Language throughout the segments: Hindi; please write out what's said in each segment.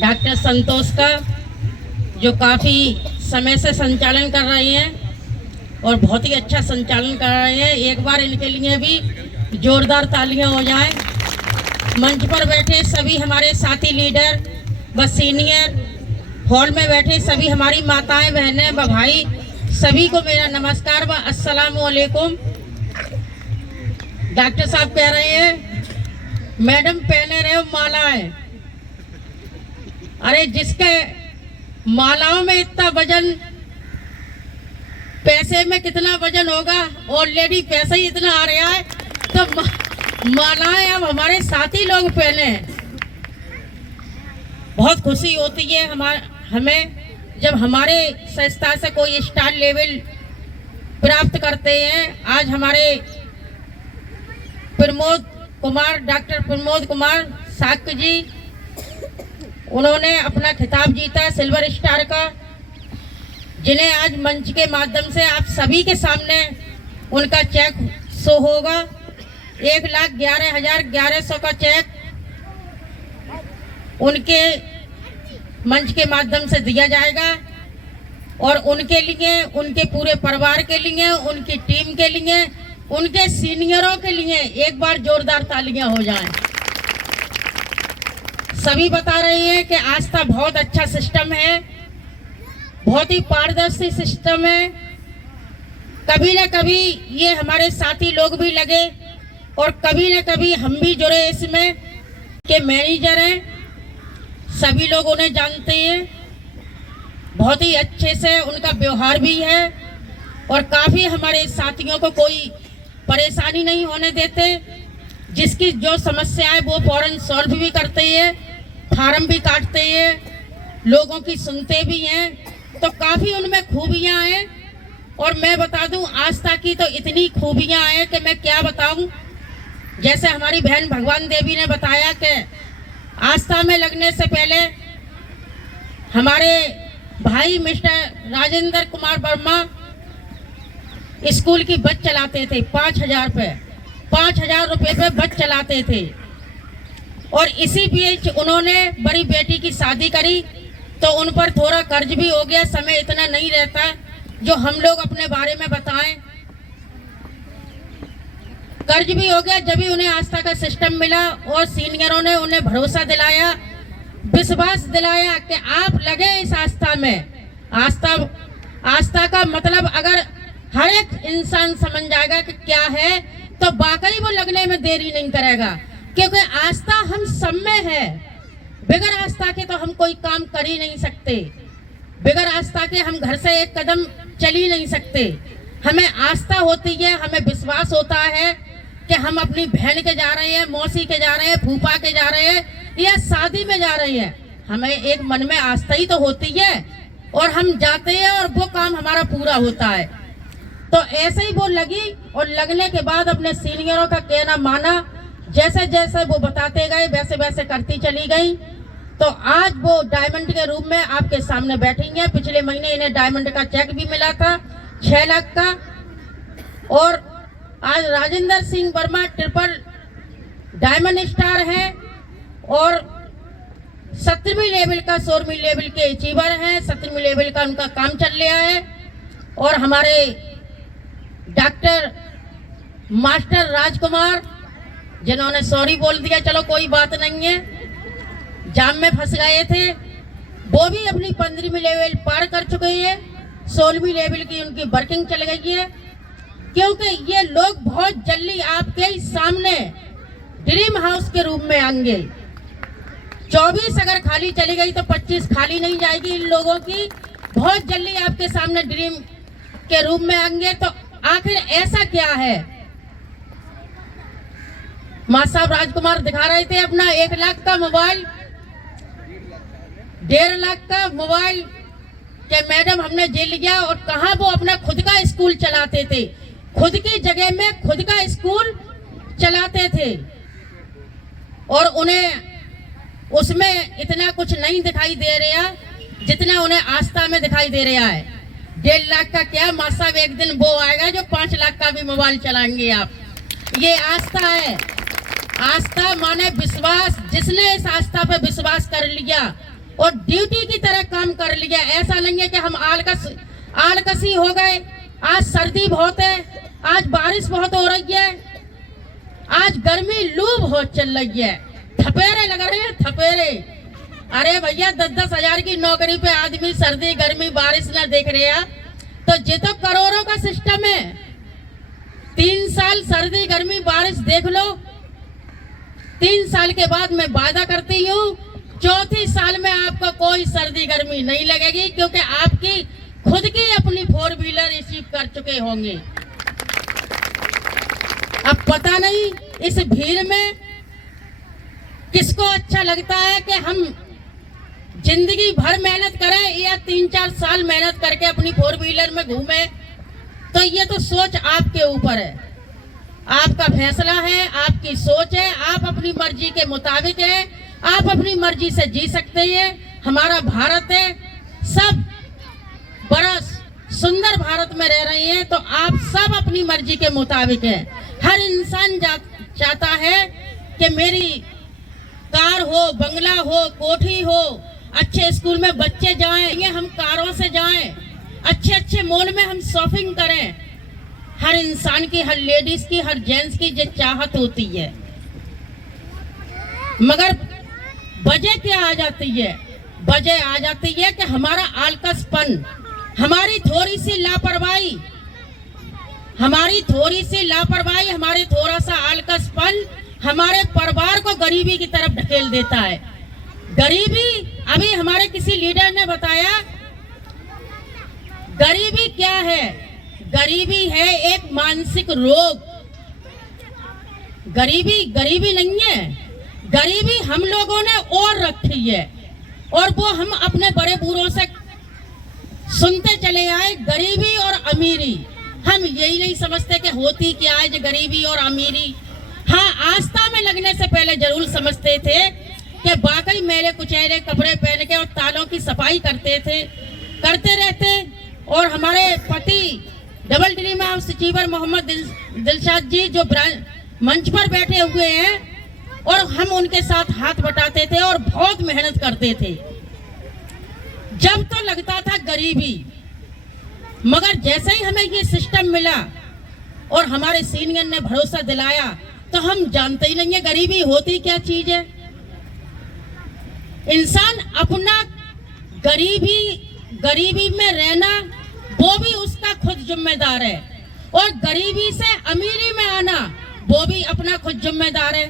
डॉक्टर संतोष का, जो काफ़ी समय से संचालन कर रही हैं और बहुत ही अच्छा संचालन कर रहे हैं। एक बार इनके लिए भी जोरदार तालियां हो जाएं। मंच पर बैठे सभी हमारे साथी लीडर व सीनियर, हॉल में बैठे सभी हमारी माताएं, बहनें व भाई, सभी को मेरा नमस्कार व अस्सलाम वालेकुम। डॉक्टर साहब कह रहे हैं मैडम पहने रहे हो मालाएं। अरे जिसके मालाओं में इतना वजन, पैसे में कितना वजन होगा? ऑलरेडी पैसा ही इतना आ रहा है, तो मालाएं अब हमारे साथी लोग पहने हैं। बहुत खुशी होती है हमें जब हमारे संस्था से कोई स्टार लेवल प्राप्त करते हैं। आज हमारे डॉक्टर प्रमोद कुमार साक्य जी, उन्होंने अपना खिताब जीता सिल्वर स्टार का, जिन्हें आज मंच के माध्यम से आप सभी के सामने उनका चेक शो होगा। 1,11,1100 का चेक उनके मंच के माध्यम से दिया जाएगा और उनके लिए, उनके पूरे परिवार के लिए, उनकी टीम के लिए, उनके सीनियरों के लिए एक बार जोरदार तालियां हो जाएं। सभी बता रहे हैं कि आस्था बहुत अच्छा सिस्टम है, बहुत ही पारदर्शी सिस्टम है। कभी न कभी ये हमारे साथी लोग भी लगे और कभी न कभी हम भी जुड़े इसमें के मैनेजर हैं, सभी लोग उन्हें जानते हैं। बहुत ही अच्छे से उनका व्यवहार भी है और काफ़ी हमारे साथियों को कोई परेशानी नहीं होने देते। जिसकी जो समस्या है वो फौरन सॉल्व भी करते हैं, फार्म भी काटते हैं, लोगों की सुनते भी हैं। तो काफ़ी उनमें खूबियां हैं और मैं बता दूं आस्था की तो इतनी खूबियां हैं कि मैं क्या बताऊं। जैसे हमारी बहन भगवान देवी ने बताया कि आस्था में लगने से पहले हमारे भाई मिस्टर राजेंद्र कुमार वर्मा स्कूल की बस चलाते थे। 5,000 रुपये पे बस चलाते थे और इसी बीच उन्होंने बड़ी बेटी की शादी करी तो उन पर थोड़ा कर्ज भी हो गया। समय इतना नहीं रहता जो हम लोग अपने बारे में बताएं। कर्ज भी हो गया जब भी उन्हें आस्था का सिस्टम मिला और सीनियरों ने उन्हें भरोसा दिलाया, विश्वास दिलाया कि आप लगे इस आस्था में। आस्था का मतलब अगर हर एक इंसान समझ जाएगा कि क्या है तो वाकई वो लगने में देरी नहीं करेगा, क्योंकि आस्था हम सब में है। बगैर आस्था के तो हम कोई काम कर ही नहीं सकते, बगैर आस्था के हम घर से एक कदम चल ही नहीं सकते। हमें आस्था होती है, हमें विश्वास होता है कि हम अपनी बहन के जा रहे हैं, मौसी के जा रहे हैं, फूफा के जा रहे हैं या शादी में जा रहे हैं। हमें एक मन में आस्था ही तो होती है और हम जाते हैं और वो काम हमारा पूरा होता है। तो ऐसे ही वो लगी और लगने के बाद अपने सीनियरों का कहना माना, जैसे जैसे वो बताते गए वैसे वैसे करती चली गई। तो आज वो डायमंड के रूप में आपके सामने बैठेंगे। पिछले महीने इन्हें डायमंड का चेक भी मिला था 6 लाख का और आज Rajendra Singh Verma triple diamond star है और 17वीं लेवल का 16वीं लेवल के अचीवर हैं। 17वीं लेवल का उनका काम चल रहा है। और हमारे डॉक्टर मास्टर राजकुमार, जिन्होंने सॉरी बोल दिया, चलो कोई बात नहीं है, जाम में फंस गए थे, वो भी अपनी 15वीं लेवल पार कर चुके हैं। 16वीं लेवल की उनकी वर्किंग चल गई है, क्योंकि ये लोग बहुत जल्दी आपके सामने ड्रीम हाउस के रूप में आएंगे। 24 अगर खाली चली गई तो 25 खाली नहीं जाएगी इन लोगों की। बहुत जल्दी आपके सामने ड्रीम के रूप में आएंगे। तो आखिर ऐसा क्या है? मां साहब राजकुमार दिखा रहे थे अपना 1 लाख का मोबाइल, 1.5 लाख का मोबाइल के मैडम हमने जे लिया और कहा वो अपना खुद का स्कूल चलाते थे, खुद की जगह में खुद का स्कूल चलाते थे और उन्हें उसमें इतना कुछ नहीं दिखाई दे रहा जितना उन्हें आस्था में दिखाई दे रहा है। 1.5 लाख का क्या मां साहब, एक दिन वो आएगा जो 5 लाख का भी मोबाइल चलाएंगे आप। ये आस्था है। आस्था माने विश्वास। जिसने इस आस्था पर विश्वास कर लिया और ड्यूटी की तरह काम कर लिया। ऐसा नहीं है कि हम आलकसी हो गए। आज सर्दी बहुत है, आज बारिश बहुत हो रही है, आज गर्मी लू बहुत चल रही है, थपेरे लग रहे हैं, थपेरे। अरे भैया 10-10 हजार की नौकरी पे आदमी सर्दी गर्मी बारिश ना देख रहे हैं तो ये तो करोड़ों का सिस्टम है। 3 साल सर्दी गर्मी बारिश देख लो, 3 साल के बाद मैं वादा करती हूँ 4थी साल में आपको कोई सर्दी गर्मी नहीं लगेगी, क्योंकि आपकी खुद की अपनी 4 व्हीलर रिसीव कर चुके होंगे। अब पता नहीं इस भीड़ में किसको अच्छा लगता है कि हम जिंदगी भर मेहनत करें या 3-4 साल मेहनत करके अपनी 4 व्हीलर में घूमें। तो ये तो सोच आपके ऊपर है, आपका फैसला है, आपकी सोच है, आप अपनी मर्जी के मुताबिक है, आप अपनी मर्जी से जी सकते हैं। हमारा भारत है, सब बड़ा सुंदर भारत में रह रहे हैं, तो आप सब अपनी मर्जी के मुताबिक है। हर इंसान चाहता है कि मेरी कार हो, बंगला हो, कोठी हो, अच्छे स्कूल में बच्चे जाएं, ये हम कारों से जाएं, अच्छे अच्छे मॉल में हम शॉपिंग करें। हर इंसान की, हर लेडीज की, हर जेंट्स की ये चाहत होती है। मगर वजह क्या आ जाती है? वजह आ जाती है कि हमारा आलकसपन, हमारी थोड़ी सी लापरवाही, हमारी थोड़ा सा आलकसपन हमारे परिवार को गरीबी की तरफ ढकेल देता है। गरीबी, अभी हमारे किसी लीडर ने बताया, गरीबी क्या है? गरीबी है एक मानसिक रोग। गरीबी नहीं है, गरीबी हम लोगों ने और रखी है, और वो हम अपने बड़े बूढ़ों से सुनते चले आए। गरीबी और अमीरी, हम यही नहीं समझते कि होती क्या है ये गरीबी और अमीरी। हाँ, आस्था में लगने से पहले जरूर समझते थे कि वाकई मेरे कुचेरे कपड़े पहन के और तालों की सफाई करते रहते। और हमारे पति डबल ड्रीम में सचिवर मोहम्मद दिलशाद जी जो मंच पर बैठे हुए हैं, और हम उनके साथ हाथ बटाते थे और बहुत मेहनत करते थे। जब तो लगता था गरीबी, मगर जैसे ही हमें ये सिस्टम मिला और हमारे सीनियर ने भरोसा दिलाया, तो हम जानते ही नहीं है गरीबी होती क्या चीज है। इंसान अपना गरीबी में रहना, वो भी उसका खुद जिम्मेदार है, और गरीबी से अमीरी में आना, वो भी अपना खुद जिम्मेदार है,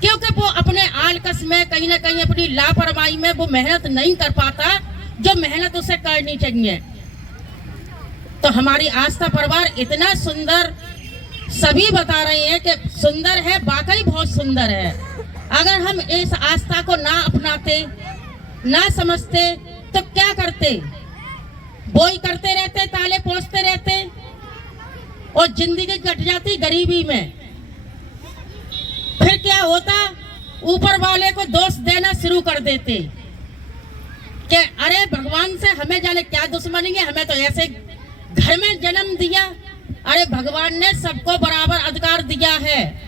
क्योंकि वो अपने आलकस में कहीं ना कहीं अपनी लापरवाही में वो मेहनत नहीं कर पाता जो मेहनत उसे करनी चाहिए। तो हमारी आस्था परिवार इतना सुंदर, सभी बता रहे हैं कि सुंदर है, वाकई बहुत सुंदर है। अगर हम इस आस्था को ना अपनाते, ना समझते, तो क्या करते? बोई करते रहते, ताले पोंछते रहते, और जिंदगी कट जाती गरीबी में। फिर क्या होता? ऊपर वाले को दोष देना शुरू कर देते कि अरे भगवान से हमें जाने क्या दुश्मनी है, हमें तो ऐसे घर में जन्म दिया। अरे भगवान ने सबको बराबर अधिकार दिया है,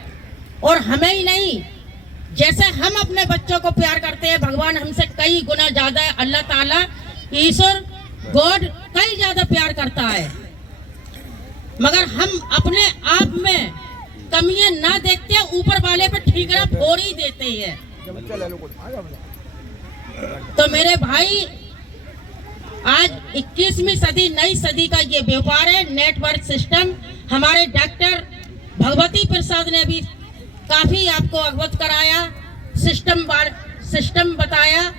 और हमें ही नहीं। जैसे हम अपने बच्चों को प्यार करते हैं, भगवान हमसे कई गुना ज्यादा, अल्लाह ताला, ईश्वर, गॉड कई ज्यादा प्यार करता है। मगर हम अपने आप में कमियां ना देखते, ऊपर वाले पे ठीकरा फोड़ ही देते हैं। तो मेरे भाई, आज 21वीं सदी, नई सदी का ये व्यापार है, नेटवर्क सिस्टम। हमारे डॉक्टर भगवती प्रसाद ने भी काफी आपको अवगत कराया, सिस्टम बताया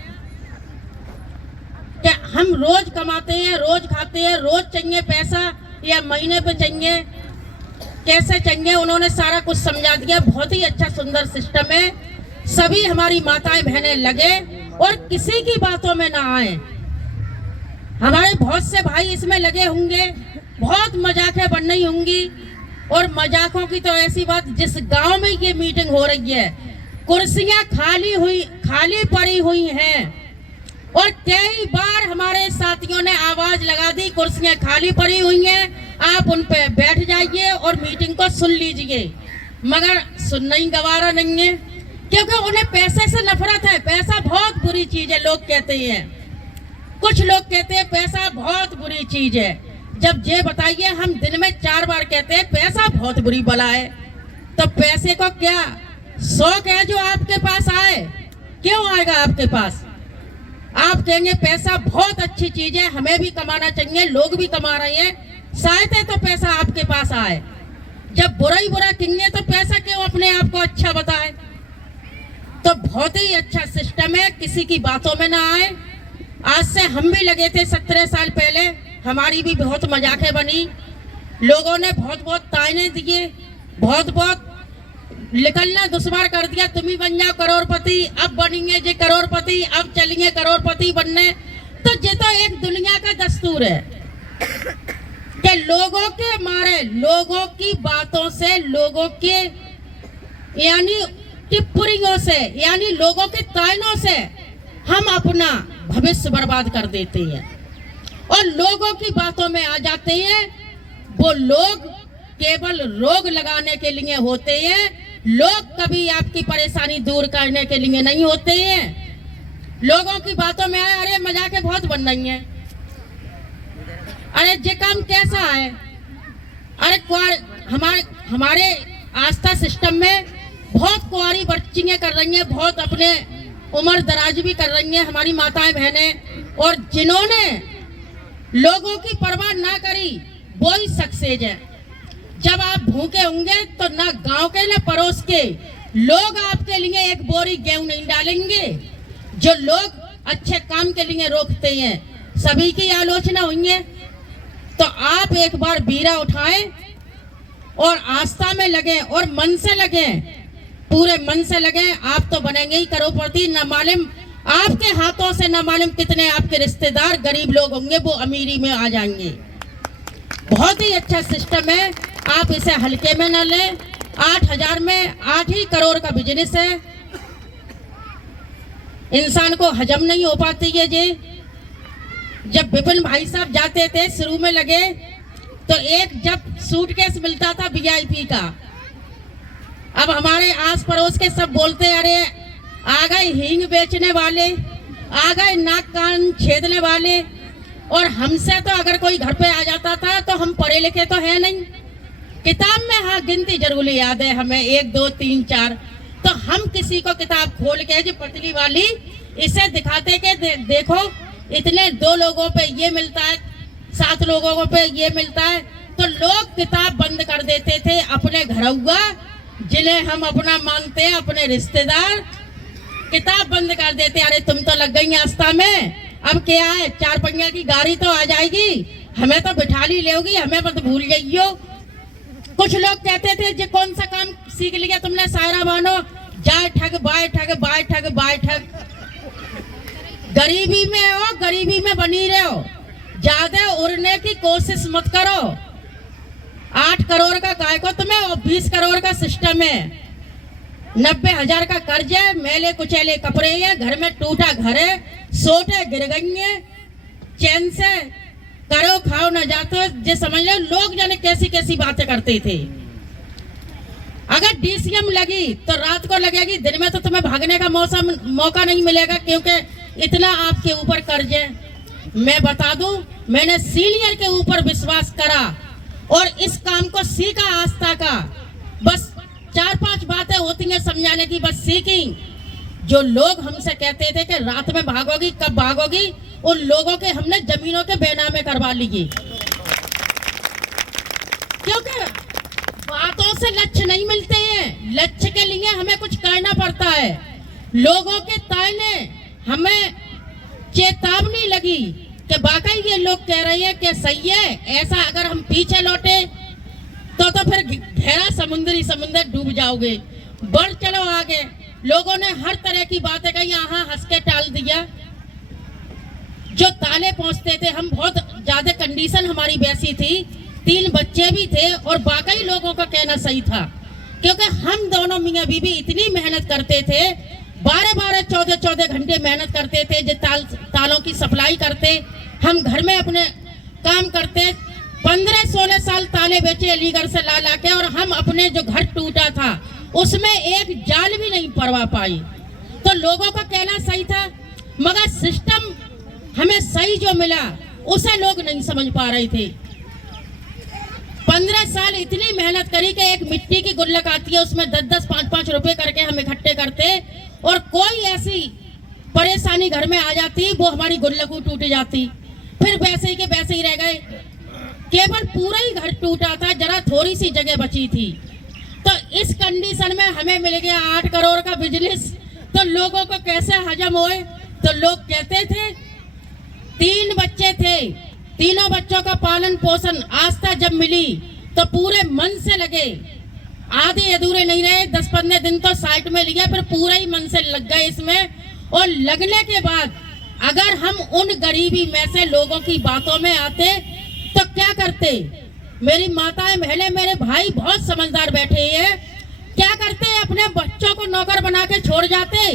कि हम रोज कमाते हैं, रोज खाते हैं, रोज चाहिए पैसा या महीने पे चाहिए, कैसे चाहिए, उन्होंने सारा कुछ समझा दिया। बहुत ही अच्छा सुंदर सिस्टम है। सभी हमारी माताएं बहनें लगे और किसी की बातों में ना आए। हमारे बहुत से भाई इसमें लगे होंगे, बहुत मजाकें बन रही होंगी, और मजाकों की तो ऐसी बात, जिस गांव में ये मीटिंग हो रही है, कुर्सियां खाली पड़ी हुई हैं, और कई बार हमारे साथियों ने आवाज लगा दी, कुर्सियां खाली पड़ी हुई हैं, आप उन पे बैठ जाइए और मीटिंग को सुन लीजिए। मगर सुनना ही गवारा नहीं है, क्योंकि उन्हें पैसे से नफरत है। पैसा बहुत बुरी बुरी चीज है, लोग कहते हैं। कुछ लोग कहते हैं पैसा बहुत बुरी चीज है। जब ये बताइए, हम दिन में 4 बार कहते हैं पैसा बहुत बुरी बला है, तो पैसे को क्या शौक है जो आपके पास आए? क्यों आएगा आपके पास? आप कहेंगे पैसा बहुत अच्छी चीज है, हमें भी कमाना चाहिए, लोग भी कमा रहे हैं, शायद है तो पैसा आपके पास आए। जब बुरा ही बुरा कहेंगे तो पैसा क्यों अपने आप को अच्छा बताए? तो बहुत ही अच्छा सिस्टम है, किसी की बातों में ना आए। आज से हम भी लगे थे 17 साल पहले, हमारी भी बहुत मजाकें बनी, लोगों ने बहुत बहुत ताने दिए, बहुत बहुत निकलना दुश्वार कर दिया, तुम ही बन जाओ करोड़पति, अब बनेंगे जी करोड़पति, अब चलेंगे करोड़पति बनने। तो ये तो एक दुनिया का दस्तूर है कि लोगों के मारे, लोगों की बातों से, लोगों के यानी टिप्पणियों से, यानी लोगों के तानों से हम अपना भविष्य बर्बाद कर देते हैं और लोगों की बातों में आ जाते हैं। वो लोग केवल रोग लगाने के लिए होते हैं, लोग कभी आपकी परेशानी दूर करने के लिए नहीं होते हैं। लोगों की बातों में आए, अरे मजाकें बहुत बन रही हैं, अरे ये काम कैसा है, अरे हमारे आस्था सिस्टम में बहुत कुंवारी बच्चियां कर रही हैं, बहुत अपने उम्र दराज भी कर रही हैं हमारी माताएं बहनें, और जिन्होंने लोगों की परवाह ना करी वो ही सक्सेस है। जब आप भूखे होंगे तो ना गांव के ना पड़ोस के लोग आपके लिए एक बोरी गेहूं नहीं डालेंगे। जो लोग अच्छे काम के लिए रोकते हैं, सभी की आलोचना हुई है। तो आप एक बार बीरा उठाएं और आस्था में लगे और मन से लगे, पूरे मन से लगे, आप तो बनेंगे ही करोड़पति। न मालूम आपके हाथों से न मालूम कितने आपके रिश्तेदार गरीब लोग होंगे वो अमीरी में आ जाएंगे। बहुत ही अच्छा सिस्टम है, आप इसे हल्के में न लें। 8,000 में 8 ही करोड़ का बिजनेस है, इंसान को हजम नहीं हो पाती है ये। जब विपिन भाई साहब जाते थे शुरू में लगे तो एक जब सूटकेस मिलता था VIP का, अब हमारे आस पड़ोस के सब बोलते अरे आ गए हींग बेचने वाले, आ गए नाक कान छेदने वाले। और हमसे तो अगर कोई घर पे आ जाता था तो हम पढ़े लिखे तो है नहीं, किताब में हाँ गिनती जरूर याद है हमें 1 2 3 4। तो हम किसी को किताब खोल के जो पतली वाली इसे दिखाते के देखो इतने 2 लोगों पे ये मिलता है, 7 लोगों पे ये मिलता है। तो लोग किताब बंद कर देते थे, अपने घरौआ जिन्हें हम अपना मानते हैं, अपने रिश्तेदार किताब बंद कर देते। अरे तुम तो लग गई आस्था में, अब क्या है 4 पहिया की गाड़ी तो आ जाएगी, हमें तो बिठा ली लेगी, हमें मत भूल जाइयो। कुछ लोग कहते थे जे कौन सा काम सीख लिया तुमने सायरा बानो, जाए ठग बाय ठग बाय ठग बाय ठग। गरीबी में हो, गरीबी में बनी रहो, ज्यादा उड़ने की कोशिश मत करो। 8 करोड़ का काय को तुम्हें और 20 करोड़ का सिस्टम है, 90,000 का कर्ज है, मैले कुचैले कपड़े हैं, घर में टूटा घर है, सोटे गिर गई है, चैन से करो खाओ न जातो। जे समझ लो लोग जाने कैसी कैसी बातें करते थे। अगर DCM लगी तो रात को लगेगी, दिन में तो तुम्हें भागने का मौका नहीं मिलेगा क्योंकि इतना आपके ऊपर कर्ज है। मैं बता दूं, मैंने सीनियर के ऊपर विश्वास करा और इस काम को सीखा आस्था का। बस 4-5 बातें होती हैं समझाने की, बस सीखी। जो लोग हमसे कहते थे कि रात में भागोगी, कब भागोगी, उन लोगों के हमने जमीनों के बेनामे करवा लिए। क्योंकि बातों से लक्ष्य नहीं मिलते हैं, लक्ष्य के लिए हमें कुछ करना पड़ता है। लोगों के ताने हमें चेतावनी लगी कि वाकई ये लोग कह रहे हैं कि सही है, ऐसा अगर हम पीछे लौटे तो फिर गहरा समुद्र डूब जाओगे, बढ़ चलो आगे। लोगों ने हर तरह की बातें कही, यहाँ हंस के टाल दिया। जो ताले पहुंचते थे, हम बहुत ज्यादा कंडीशन हमारी वैसी थी, 3 बच्चे भी थे और वाकई लोगों का कहना सही था क्योंकि हम दोनों मियाँ बीवी इतनी मेहनत करते थे, 12-12 14-14 घंटे मेहनत करते थे, जो तालों की सप्लाई करते, हम घर में अपने काम करते। 15-16 साल ताले बेचे अलीगढ़ से ला के, और हम अपने जो घर टूटा था उसमें एक जाल भी नहीं परवा पाई। तो लोगों का कहना सही था, मगर सिस्टम हमें सही जो मिला उसे लोग नहीं समझ पा रहे थे। 15 साल इतनी मेहनत करी कि एक मिट्टी की गुल्लक आती है, उसमें 10-10, 5-5 रुपए करके हम इकट्ठे करते, और कोई ऐसी परेशानी घर में आ जाती वो हमारी गुल्लक टूट जाती, फिर वैसे ही के वैसे ही रह गए। केवल पूरा ही घर टूटा था, जरा थोड़ी सी जगह बची थी। तो इस कंडीशन में हमें मिल गया 8 करोड़ का बिजनेस, तो लोगों को कैसे हजम होए। तो लोग कहते थे 3 बच्चे थे, तीनों बच्चों का पालन पोषण आस्था जब मिली तो पूरे मन से लगे, आधे अधूरे नहीं रहे। 10-15 दिन तो साइड में लिया, फिर पूरा ही मन से लग गए इसमें। और लगने के बाद अगर हम उन गरीबी में से लोगों की बातों में आते तो क्या करते। मेरी माताएं बहनें मेरे भाई बहुत समझदार बैठे हैं, क्या करते अपने बच्चों को नौकर बना के छोड़ जाते,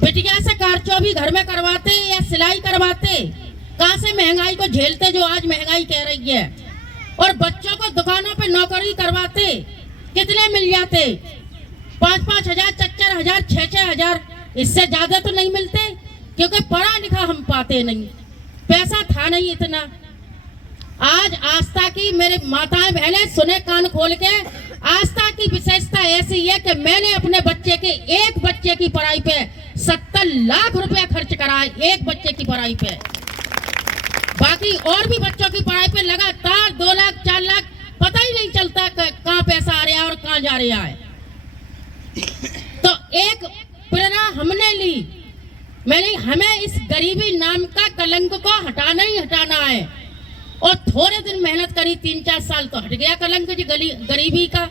बिटिया से कारचौभी घर में करवाते या सिलाई करवाते, कहाँ से महंगाई को झेलते जो आज महंगाई कह रही है, और बच्चों को दुकानों पे नौकरी करवाते, कितने मिल जाते 5-5 हजार, 4-4 हजार, 6-6 हजार, इससे ज्यादा तो नहीं मिलते, क्योंकि पढ़ा लिखा हम पाते नहीं, पैसा था नहीं इतना। आज आस्था की मेरे माताएं बहनें सुने कान खोल के, आस्था की विशेषता ऐसी है कि मैंने अपने बच्चे के एक बच्चे की पढ़ाई पे 70 लाख रुपया खर्च कराए, एक बच्चे की पढ़ाई पे। बाकी और भी बच्चों की पढ़ाई पे लगातार 2 लाख 4 लाख, पता ही नहीं चलता कहाँ पैसा आ रहा है और कहाँ जा रहा है। तो एक प्रेरणा हमने ली, मैंने हमें इस गरीबी नाम का कलंक को हटाना ही हटाना है। और थोड़े दिन मेहनत करी, 3-4 साल तो हट गया कलंक जी गरीबी का।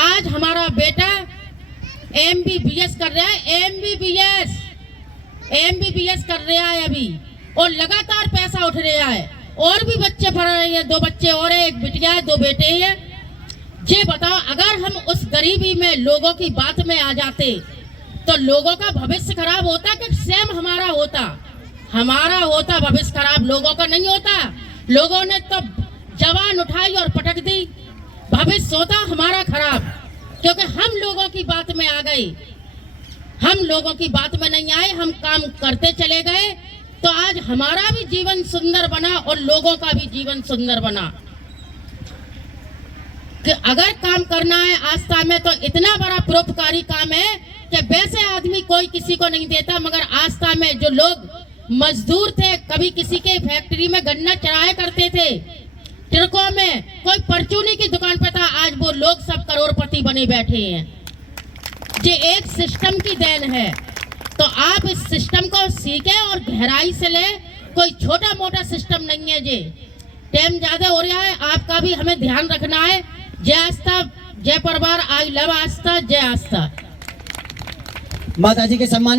आज हमारा बेटा MBBS कर रहा है, MBBS कर रहा है अभी, और लगातार पैसा उठ रहा है। और भी बच्चे पढ़ रहे हैं, 2 बच्चे और है, एक बिटिया है, 2 बेटे हैं। ये बताओ अगर हम उस गरीबी में लोगों की बात में आ जाते तो लोगों का भविष्य खराब होता कि सेम हमारा होता? हमारा होता भविष्य खराब, लोगों का नहीं होता। लोगों ने तो जवान उठाई और पटक दी, भविष्य होता हमारा खराब, क्योंकि हम लोगों की बात में आ गए। हम लोगों की बात में नहीं आए, हम काम करते चले गए, तो आज हमारा भी जीवन सुंदर बना और लोगों का भी जीवन सुंदर बना। कि अगर काम करना है आस्था में तो इतना बड़ा परोपकारी काम है कि वैसे आदमी कोई किसी को नहीं देता, मगर आस्था में जो लोग मजदूर थे, कभी किसी के फैक्ट्री में गन्ना चढ़ाया करते थे, ट्रकों में, कोई परचूनी की दुकान पे था, आज वो लोग सब करोड़पति बने बैठे हैं। ये एक सिस्टम की देन है। तो आप इस सिस्टम को सीखें और गहराई से ले, कोई छोटा मोटा सिस्टम नहीं है। ये टाइम ज्यादा हो रहा है, आपका भी हमें ध्यान रखना है। जय आस्था, जय परिवार, आई लव आस्था, जय आस्था। माताजी के सम्मान